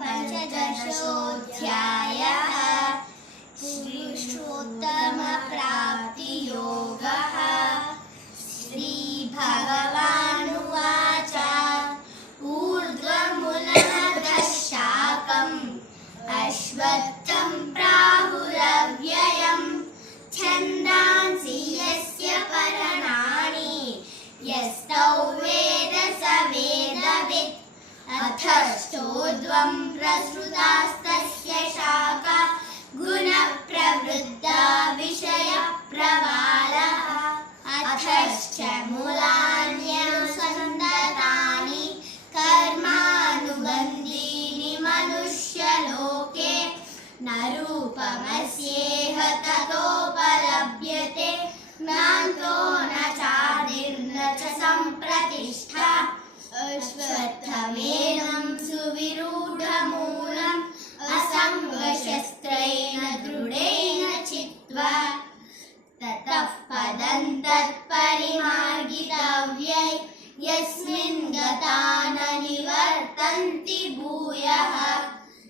पञ्चदशोऽध्यायः। श्रीपुरुषोत्तमप्राप्तियोगः। श्रीभगवानुवाच ऊर्ध्वमूलमधः शाखम् अश्वत्थं प्राहुरव्ययम् छन्दांसि यस्य पर्णानि यस्तौ वेद स वेदवित् अथश्चोर्ध्वं प्रसृतास्तस्य शाखा गुणप्रवृद्धा विषयप्रवालः अथश्च मूलान्यनुसन्धतानि कर्मानुबन्धीनि मनुष्यलोके न रूपमस्येह ततोपलभ्यते नान्तो न चादिर्न च सम्प्रतिष्ठा अश्वत्थमेनं सुविरूढमूलम् असङ्गशस्त्रेण दृढेन चित्वा ततः पदं तत्परिमार्गितव्यै यस्मिन् गता न निवर्तन्ति भूयः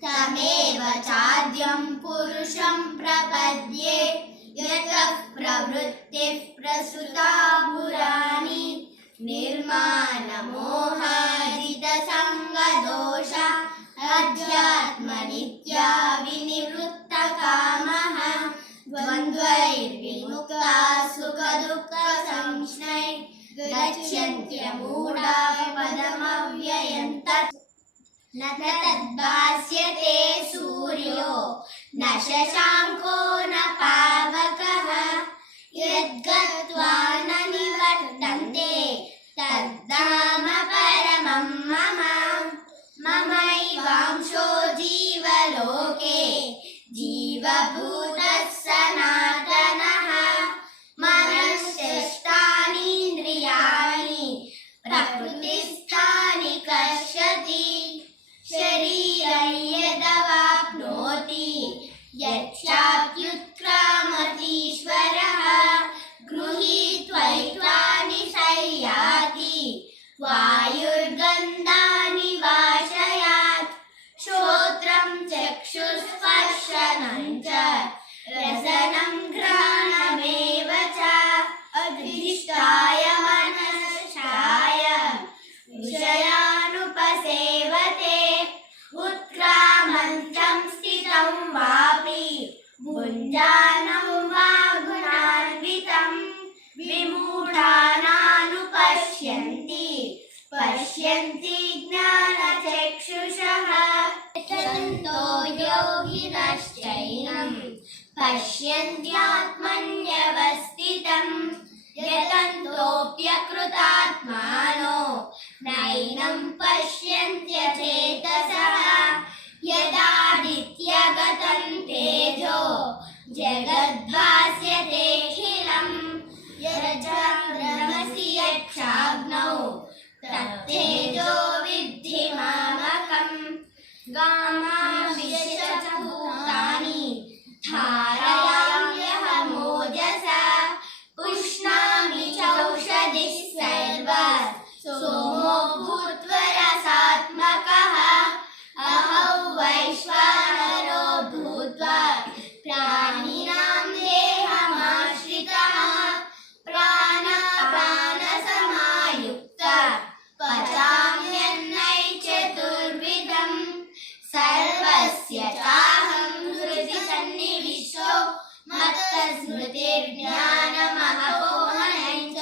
तमेव चाद्यं पुरुषं प्रपद्ये यतः प्रवृत्तिः प्रसृता पुराणी निर्माणमोहाजितसङ्गदोष अध्यात्मनित्या विनिवृत्तकामः द्वन्द्वैर्विमुक्ता सुखदुःखसंश्नैः गच्छन्त्यमूढा पदमव्ययं तत् न तद्भास्यते सूर्यो न शशाङ्को न पावकः यद्गत्वा न निवर्तन्ते तद्धाम परमं मम ममैवांशो जीवलोके जीवभूतः सनातनः मनश्चेष्टानीन्द्रियाणि प्रकृतिस्थानि कर्षति शरीरं यदवाप्नोति यच्चाप्युत्क्रामतीश्वरः गृहीत्वैत्वानि संयाति वायुर्गन्धानि वाशयात् श्रोत्रं चक्षुस्पर्शनं च रसनं घ्राणमेव च अधिष्ठाय मनश्चाय विषयानुपसेवते उत्क्रामन्तं स्थितं वापि भुञ्जानं वा गुणान्वितं विमूढानानुपश्यन्ति पश्यन्ति ज्ञानचक्षुषः यतन्तो योगिनश्चैनं पश्यन्त्यात्मन्यवस्थितं यतन्तोऽप्यकृतात्मानो नैनं पश्यन्त्यचेतसः यदादित्यगतं तेजो जगद्भास्यतेऽखिलं यच्चन्द्रमसि यक्षाग्नौ तत्तेजो विद्धि मामकम् गामाविश्य भूतानि धारयाम्यहमोजसा पुष्णामि चौषधिः सर्वः सोमो भूत्वा रसात्मकः अहं वैश्वानरो भूत्वा प्राणिनां देहमाश्रितः प्राणसमायुक्तः पचाम्यन्नं चतुर्विधं सर्वस्य चाहं हृदि सन्निविष्टो मत्तस्मृतिर्ज्ञानमहपोहनं च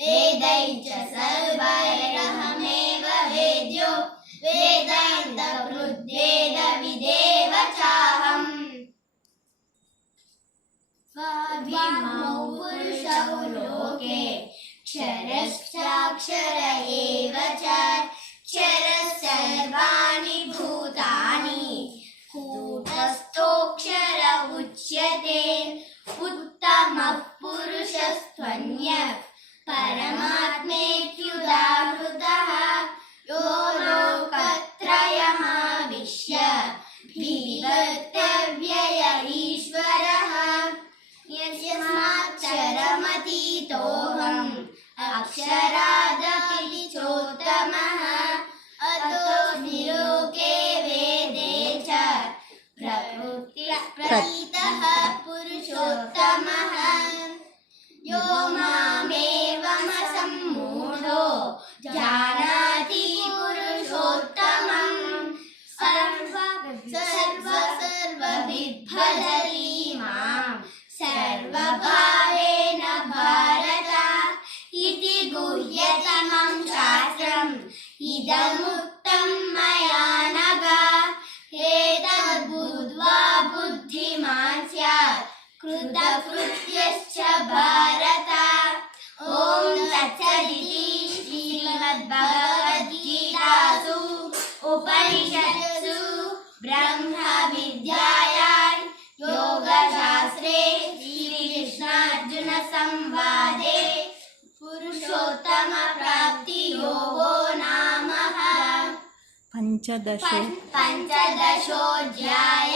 वेदैः च सर्वैरहमेव वेद्यो वेदान्तकृद्वेदविदेव चाहम् द्वाविमौ पुरुषौ लोके क्षरश्चाक्षर एव च क्षरः सर्वाणि भूतानि कूटस्थोऽक्षर उच्यते उत्तमः पुरुषस्त्वन्यः परमात्मेत्युदाहृतः यो लोकत्रयमाविश्य विवर्तव्यय ईश्वरः यस्माक्षरमतीतोऽहम् अक्षरादपि चोत्तमः अतोऽस्मि लोके वेदे उपनिषत्सु ब्रह्मविद्यायां योगशास्त्रे श्रीकृष्णार्जुनसंवादे पुरुषोत्तमप्राप्तियोगो नाम पंचदशोऽध्यायः।